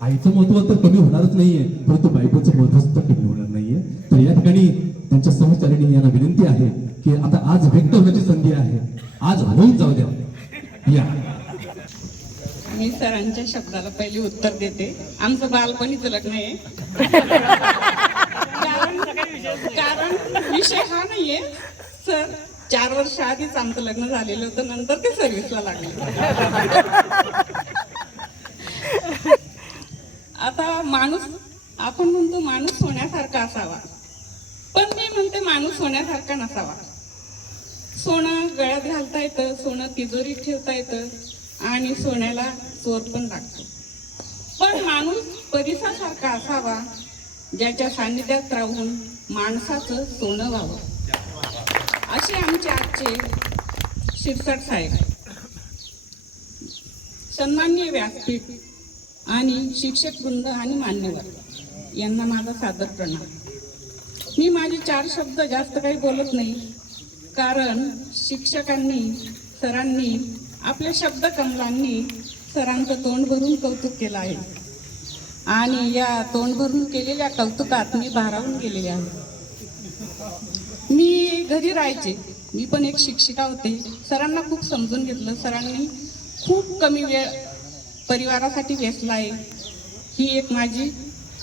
आईचं महत्व तर कमी होणारच नाहीये, परंतु बायकोचं महत्व सुद्धा कमी होणार नाहीये. तर या ठिकाणी त्यांच्या सहचारिणी यांना विनंती आहे की आता आज व्यक्त होण्याची संधी आहे, आज होऊन जाऊ द्या. या मी सरांच्या शब्दाला पहिली उत्तर देते. आमचं बालपणीचं लग्न आहे. कारण विषय हा नाहीये सर, 4 वर्ष आधीच आमचं लग्न झालेलं होतं, नंतर ते सर्व्हिसला लागले. आता माणूस, आपण म्हणतो माणूस होण्यासारखा असावा, पण मी म्हणते माणूस होण्यासारखा नसावा. सोनं गळ्यात घालता येतं, सोनं तिजोरीत ठेवता येतं आणि सोन्याला चोर पण लागतो. पण माणूस परिसासारखा असावा, ज्याच्या सान्निध्यात राहून माणसाचं सोनं व्हावं. असे आमचे आजचे शिरसाट साहेब. सन्माननीय व्यासपीठ आणि शिक्षक वृंद आणि मान्यवर यांना माझा सादर प्रणाम. मी माझे 4 शब्द जास्त काही बोलत नाही, कारण शिक्षकांनी, सरांनी आपल्या शब्द कमलांनी सरांचं तोंड भरून कौतुक केलं आहे आणि या तोंड भरून केलेल्या कौतुकात मी भारावून गेलेले आहे. मी घरी राहायचे, मी पण एक शिक्षिका होते. सरांना खूप समजून घेतलं. सरांनी खूप कमी वेळ परिवारासाठी वेचला आहे, ही एक माझी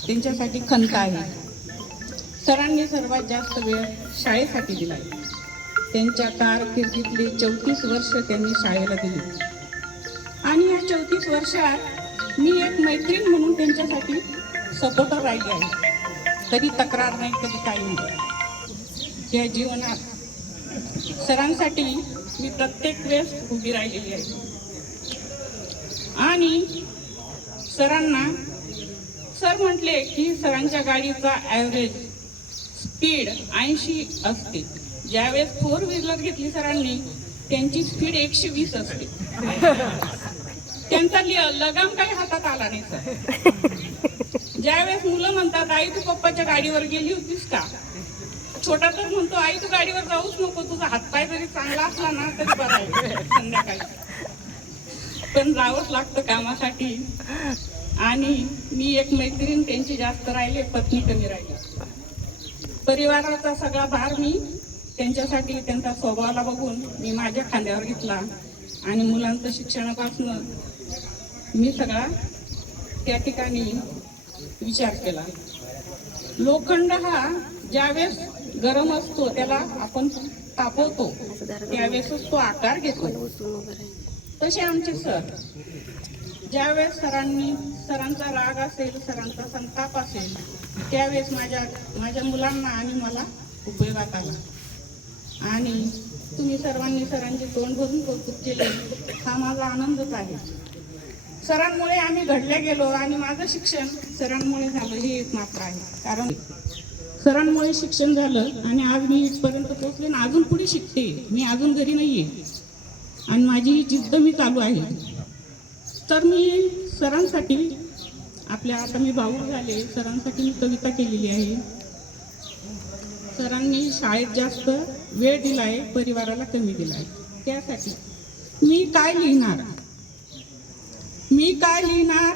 त्यांच्यासाठी खंत आहे. सरांनी सर्वात जास्त वेळ शाळेसाठी दिला आहे. त्यांच्या कारकिर्दीतली 34 वर्ष त्यांनी शाळेला दिली आणि या 34 वर्षात मी एक मैत्रीण म्हणून त्यांच्यासाठी सपोर्टर राहिली आहे. कधी तक्रार नाही, कधी काही नाही. या जीवनात सरांसाठी मी प्रत्येक वेळेस उभी राहिलेली आहे. आणि सरांना, सर म्हटले की सरांच्या गाडीचा ॲव्हरेज स्पीड 80 असते. ज्यावेळेस 4 व्हीलर घेतली सरांनी, त्यांची स्पीड 120 असते. त्यांचा लगाम काही हातात आला नाही सर. ज्यावेळेस मुलं म्हणतात आई तू पप्पाच्या गाडीवर गेली होतीस का, छोटा तर म्हणतो आई तू गाडीवर जाऊच नको, तुझा हातपाय जरी चांगला असला ना तरी बरा आहे संध्याकाळी, पण जावंच लागतं कामासाठी. आणि मी एक मैत्रीण त्यांची जास्त राहिले, पत्नी कमी राहिली. परिवाराचा सगळा भार मी त्यांच्यासाठी, त्यांचा स्वभावाला बघून मी माझ्या खांद्यावर घेतला आणि मुलांचं शिक्षणापासून मी सगळा त्या ठिकाणी विचार केला. लोखंड हा ज्यावेळेस गरम असतो त्याला आपण तापवतो, त्यावेळेसच तो आकार घेतो. तसे आमचे सर, ज्यावेळेस सरांचा राग असेल, सरांचा संताप असेल, त्यावेळेस माझ्या मुलांना आणि मला उपयोगात आला आणि तुम्ही सर्वांनी सरांचे तोंड भरून कौतुक केले, हा माझा आनंदच आहे. सरांमुळे आम्ही घडले गेलो आणि माझं शिक्षण सरांमुळे झालं हे एक मात्र आहे. कारण सरांमुळे शिक्षण झालं आणि आज मी इथपर्यंत पोहोचले ना, अजून पुढे शिकते मी, अजून घरी नाहीये आणि माझी ही जिद्द मी चालू आहे. तर मी सरांसाठी आता मी भाऊ झाले, सरांसाठी मी कविता केलेली आहे. सरांनी शाळेत जास्त वेळ दिलाय, परिवाराला कमी दिलाय. त्यासाठी मी काय लिहिणार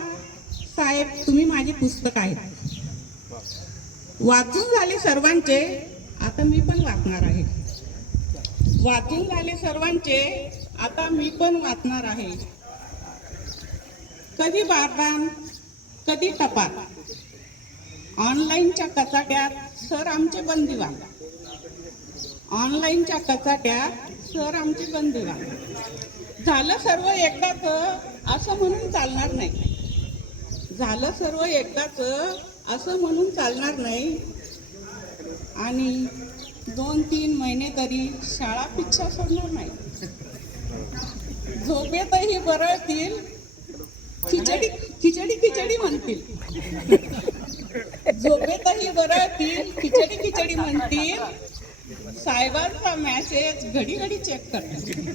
साहेब, तुम्ही माझे पुस्तक आहे, वाचून झाले सर्वांचे, आता मी पण वाचणार आहे. वाचून झाले सर्वांचे, आता मी पण वाचणार आहे. कधी बारदान, कधी टपाल, ऑनलाईनच्या कचाट्यात सर आमचे बंदिवान. ऑनलाईनच्या कचाट्यात सर आमचे बंदिवान. झालं सर्व एकदाच असं म्हणून चालणार नाही. झालं सर्व एकदाच असं म्हणून चालणार नाही. आणि 2-3 महिने तरी शाळा पिच्छा सोडणार नाही. झोपेतही बरळतील, खिचडी खिचडी खिचडी म्हणतील. झोपेतही बरळतील, खिचडी खिचडी म्हणतील. साहेबांचा मेसेज घडी घडी चेक करतील.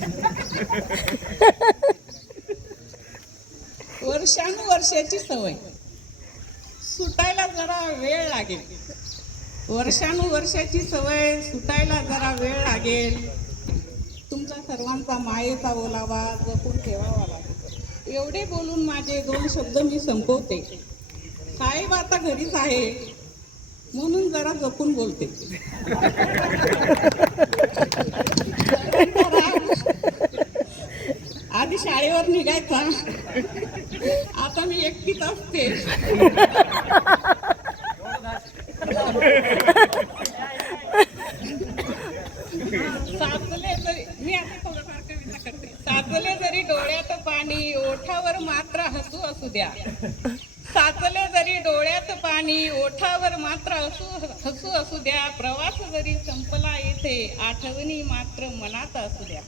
वर्षानुवर्षाची सवय सुटायला जरा वेळ लागेल. वर्षानुवर्षाची सवय सुटायला जरा वेळ लागेल. तुमचा सर्वांचा मायेचा ओलावा जपून ठेवावा लागेल. एवढे बोलून माझे 2 शब्द मी संपवते. साहेब आता घरीच आहे म्हणून जरा जपून बोलते. आधी शाळेवर निघायचा, आता मी एकटीच असते. साचले जरी मी आता थोडंफार कविता करते. साचले जरी डोळ्यात पाणी ओठावर मात्र हसू असू द्या. साचले जरी डोळ्यात पाणी ओठावर मात्र हसू असू द्या. प्रवास जरी संपला येथे आठवणी मात्र मनात असू द्या.